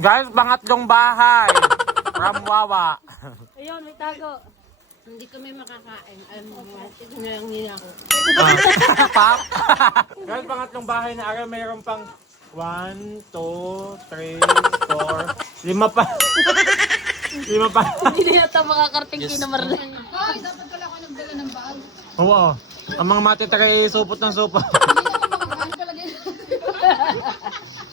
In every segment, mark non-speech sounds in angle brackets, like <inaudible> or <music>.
Guys, pangatlong bahay. From Wawa. Ayun, may tago. Hindi kami makakain. Alam mo, ito na lang nila ako. Pop. Guys, pangatlong bahay na ara mayroon pang 1, 2, 3, 4, lima pa. lima pa. Hindi na ito makakarting yes. kinamarlin. Oo. Ang mga matitira ay supot ng supot.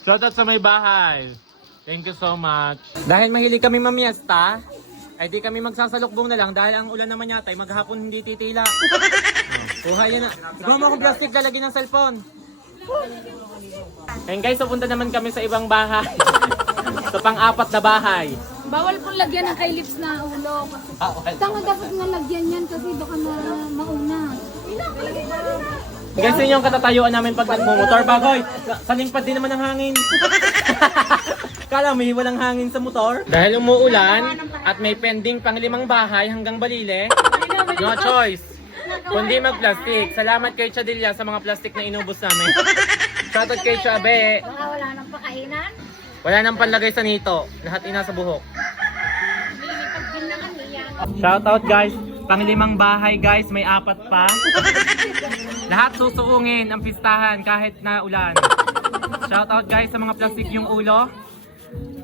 Shoutout sa may bahay. Thank you so much. Dahil mahilig kami mamiesta, ay di kami magsasalukbong na lang dahil ang ulan naman yata ay maghapon hindi titila. <laughs> Kuha yan na. Ikaw mo akong plastic lalagyan ng cellphone. And guys, pupunta naman kami sa ibang bahay. <laughs> sa pang-apat na bahay. Bawal pong lagyan ng kay lips na ulo. Ah, okay. Tanga dapat nga lagyan yan kasi baka na mauna. Guys, yun yung katatayuan namin pag nagmumotor. Bagoy, kalingpad din naman ang hangin. <laughs> Kala may walang hangin sa motor. Dahil umuulan at may pending pang limang bahay hanggang Balile, no choice. Kundi mag-plastic. Salamat kay Chadilla sa mga plastic na inubos namin. Shoutout kay Chabe. Baka wala nang pakainan. Wala nang panlagay sa nito. Lahat ina sa buhok. Shoutout guys. Panglimang bahay guys, may apat pa. <laughs> Lahat susuungin ang pistahan kahit na ulan. Shoutout guys sa mga plastic yung ulo.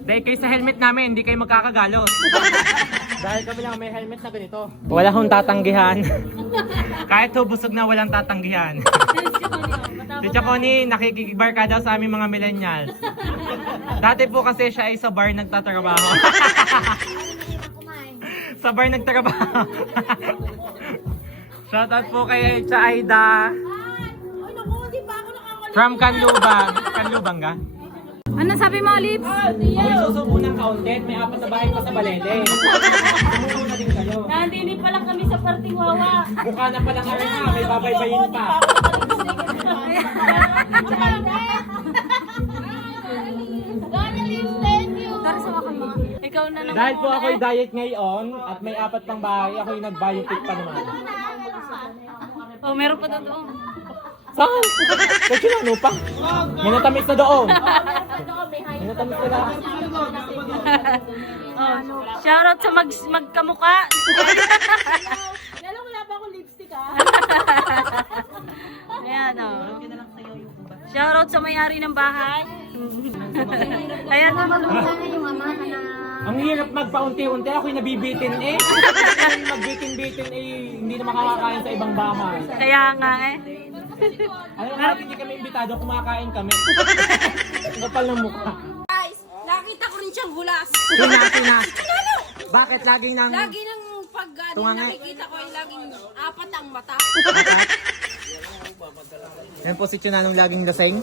Dahil kayo sa helmet namin, hindi kayo magkakagalos. <laughs> Dahil kami lang may helmet na ganito. Wala akong tatanggihan. kahit ho busog na walang tatanggihan. Si Chaconi, nakikibar ka daw sa aming mga millennials. Dati po kasi siya ay sa bar nagtatrabaho. <laughs> sa bar nagtatrabaho. <laughs> Shoutout po kay Cha Aida. From Kanlubang. Kanlubang ka? Ano sabi mo, lips? Kung susubo ng content, may apat na bahay pa sa Balele. Sumuko <laughs> na din kayo. Nandini pa lang kami sa parting wawa. Mukha na palang arena, may babaybayin pa. Tara <laughs> Ikaw na naman. Dahil po ako'y diet ngayon at may apat pang bahay, ako'y nag-biopic pa naman. Oh, meron pa doon doon. Saan? Kaya kinano pa? May natamis na doon. <laughs> May natamis na lang. Oh, shoutout sa mag magkamuka. Lalo wala pa akong lipstick ah. <laughs> Ayan oh. Shoutout sa may-ari ng bahay. <laughs> Ayan naman. Sana yung ama na. Ang hirap magpaunti-unti, ako'y nabibitin eh. <laughs> Magbitin-bitin eh, hindi na makakakain sa ibang bahay. Kaya nga eh. Alam mo, kahit hindi kami imbitado, kumakain kami. <laughs> Kapal ng mukha. Guys, nakita ko rin siyang hulas. Sina. <laughs> Bakit laging nang... Lagi nang pag ano, nga. nakikita ko ay laging apat ang mata. Yan po si Chunanong laging lasing.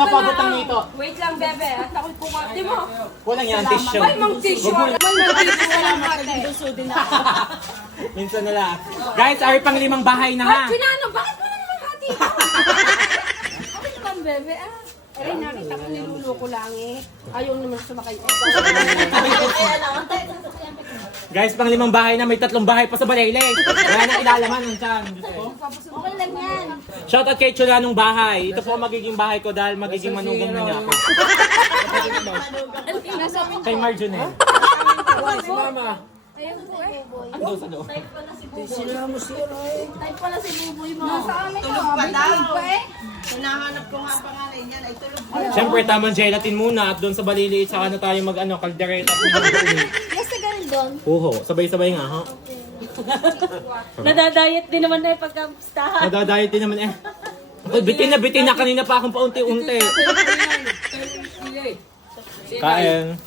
Bunsa pa butang nito. Wait lang, bebe. At ako'y pumati mo. Walang yan, tissue. May mang tissue. May mang tissue. Wala mate. Minsan na lang. Guys, ari pang limang bahay na ha. Pinano, bakit mo na naman hati? Bakit naman, bebe? Ah. Aray, nakita ko niluluko lang eh. Ayaw naman sumakay. <laughs> Guys, pang limang bahay na, may tatlong bahay pa sa Balele. Wala nang ilalaman ng tiyan. Diyos ko. Okay lang yan. Shoutout kay Chulanong bahay. Ito po ang magiging bahay ko dahil magiging manugang na niya ako. Kay Marjonel. Si Mama. Ando sa loob. Type pala si Buboy mo. Siyempre, tamang gelatin muna at doon sa baliliit saka na tayo mag ano, kaldereta doon. Puho, sabay-sabay nga ha. <laughs> Nadadayet din naman na eh pagkamustahan. Nadadayet din naman eh. Ay, bitin na bitin na kanina pa akong paunti-unti. Kain.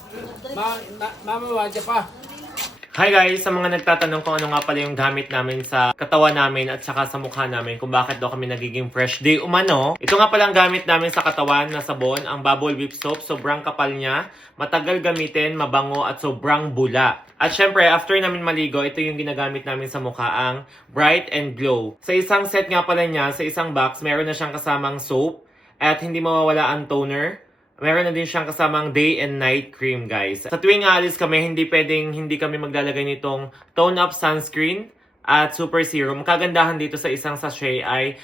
Hi guys! Sa mga nagtatanong kung ano nga pala yung gamit namin sa katawan namin at saka sa mukha namin kung bakit daw kami nagiging fresh day umano. Ito nga pala ang gamit namin sa katawan na sabon, ang Bubble Whip Soap. Sobrang kapal niya, matagal gamitin, mabango at sobrang bula. At syempre, after namin maligo, ito yung ginagamit namin sa mukha, ang Bright and Glow. Sa isang set nga pala niya, sa isang box, meron na siyang kasamang soap at hindi mawawala ang toner. Meron na din siyang kasamang day and night cream, guys. Sa tuwing aalis kami, hindi pwedeng hindi kami maglalagay nitong tone up sunscreen at super serum. Kagandahan dito sa isang sachet ay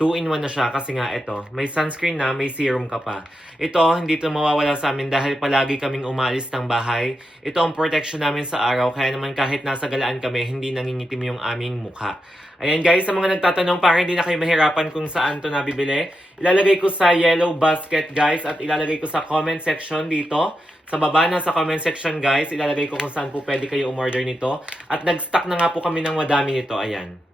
2-in-1 na siya kasi nga ito, may sunscreen na, may serum ka pa. Ito, hindi ito mawawala sa amin dahil palagi kaming umalis ng bahay. Ito ang protection namin sa araw, kaya naman kahit nasa galaan kami, hindi nangingitim yung aming mukha. Ayan guys, sa mga nagtatanong para hindi na kayo mahirapan kung saan to nabibili, ilalagay ko sa yellow basket guys at ilalagay ko sa comment section dito. Sa baba na sa comment section guys, ilalagay ko kung saan po pwede kayo umorder nito. At nag-stock na nga po kami ng madami nito, ayan.